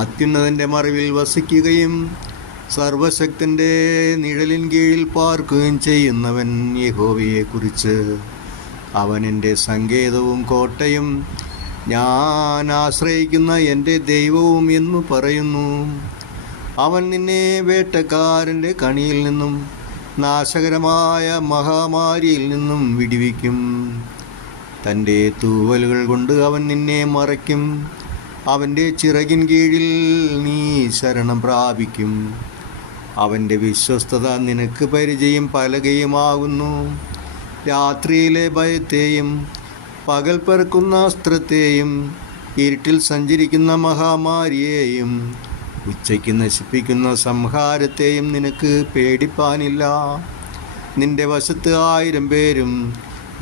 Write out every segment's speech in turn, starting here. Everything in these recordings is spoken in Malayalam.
അത്യുന്നതൻ്റെ മറവിൽ വസിക്കുകയും സർവശക്തൻ്റെ നിഴലിൻ കീഴിൽ പാർക്കുകയും ചെയ്യുന്നവൻ യഹോവയെക്കുറിച്ച്, അവൻ എൻ്റെ സങ്കേതവും കോട്ടയും ഞാൻ ആശ്രയിക്കുന്ന എൻ്റെ ദൈവവും എന്നു പറയുന്നു. അവൻ നിന്നെ വേട്ടക്കാരൻ്റെ കണിയിൽ നിന്നും നാശകരമായ മഹാമാരിയിൽ നിന്നും വിടുവിക്കും. തൻ്റെ തൂവലുകൾ കൊണ്ട് അവൻ നിന്നെ മറയ്ക്കും. അവൻ്റെ ചിറകിൻ കീഴിൽ നീ ശരണം പ്രാപിക്കും. അവൻ്റെ വിശ്വസ്തത നിനക്ക് പരിചയം പലകയുമാകുന്നു. രാത്രിയിലെ ഭയത്തെയും പകൽ പറക്കുന്ന അസ്ത്രത്തെയും ഇരുട്ടിൽ സഞ്ചരിക്കുന്ന മഹാമാരിയെയും ഉച്ചയ്ക്ക് നശിപ്പിക്കുന്ന സംഹാരത്തെയും നിനക്ക് പേടിപ്പാനില്ല. നിന്റെ വശത്ത് 1000 പേരും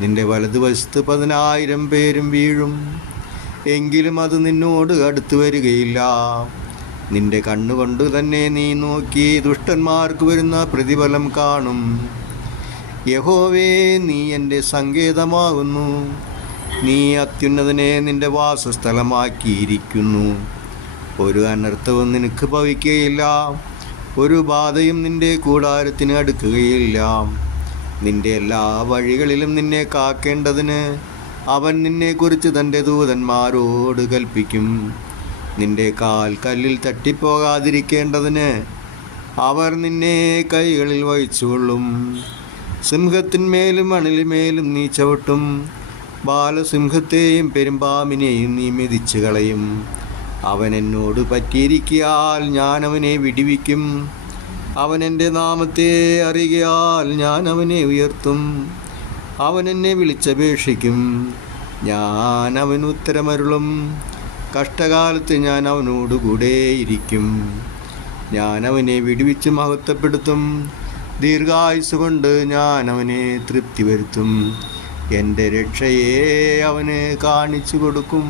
നിന്റെ വലതുവശത്ത് 10,000 പേരും വീഴും, എങ്കിലും അത് നിന്നോട് അടുത്തു വരികയില്ല. നിന്റെ കണ്ണുകൊണ്ട് തന്നെ നീ നോക്കി ദുഷ്ടന്മാർക്ക് വരുന്ന പ്രതിഫലം കാണും. യഹോവേ, നീ എൻ്റെ സങ്കേതമാകുന്നു. നീ അത്യുന്നതനെ നിന്റെ വാസസ്ഥലമാക്കിയിരിക്കുന്നു. ഒരു അനർത്ഥവും നിനക്ക് ഭവിക്കുകയില്ല, ഒരു ബാധയും നിന്റെ കൂടാരത്തിന് അടുക്കുകയില്ല. നിന്റെ എല്ലാ വഴികളിലും നിന്നെ കാക്കേണ്ടതിന് അവൻ നിന്നെക്കുറിച്ച് തൻ്റെ ദൂതന്മാരോട് കൽപ്പിക്കും. നിന്റെ കാൽ കല്ലിൽ തട്ടിപ്പോകാതിരിക്കേണ്ടതിന് അവർ നിന്നെ കൈകളിൽ വഹിച്ചുകൊള്ളും. സിംഹത്തിന്മേലും അണിലിന്മേലും നീ ചവിട്ടും. ബാലസിംഹത്തെയും പെരുമ്പാമ്പിനെയും നീ മെതിച്ചു കളയും. അവൻ എന്നോട് പറ്റിയിരിക്കയാൽ ഞാൻ അവനെ വിടുവിക്കും. അവൻ എൻ്റെ നാമത്തെ അറിയയാൽ ഞാൻ അവനെ ഉയർത്തും. അവൻ എന്നെ വിളിച്ചപേക്ഷിക്കും, ഞാൻ അവന് ഉത്തരമരുളും. കഷ്ടകാലത്ത് ഞാൻ അവനോടുകൂടെ ഇരിക്കും. ഞാൻ അവനെ വിടുവിച്ച് മഹത്വപ്പെടുത്തും. ദീർഘായുസ് കൊണ്ട് ഞാൻ അവനെ തൃപ്തി വരുത്തും. എൻ്റെ രക്ഷയെ അവന് കാണിച്ചു കൊടുക്കും.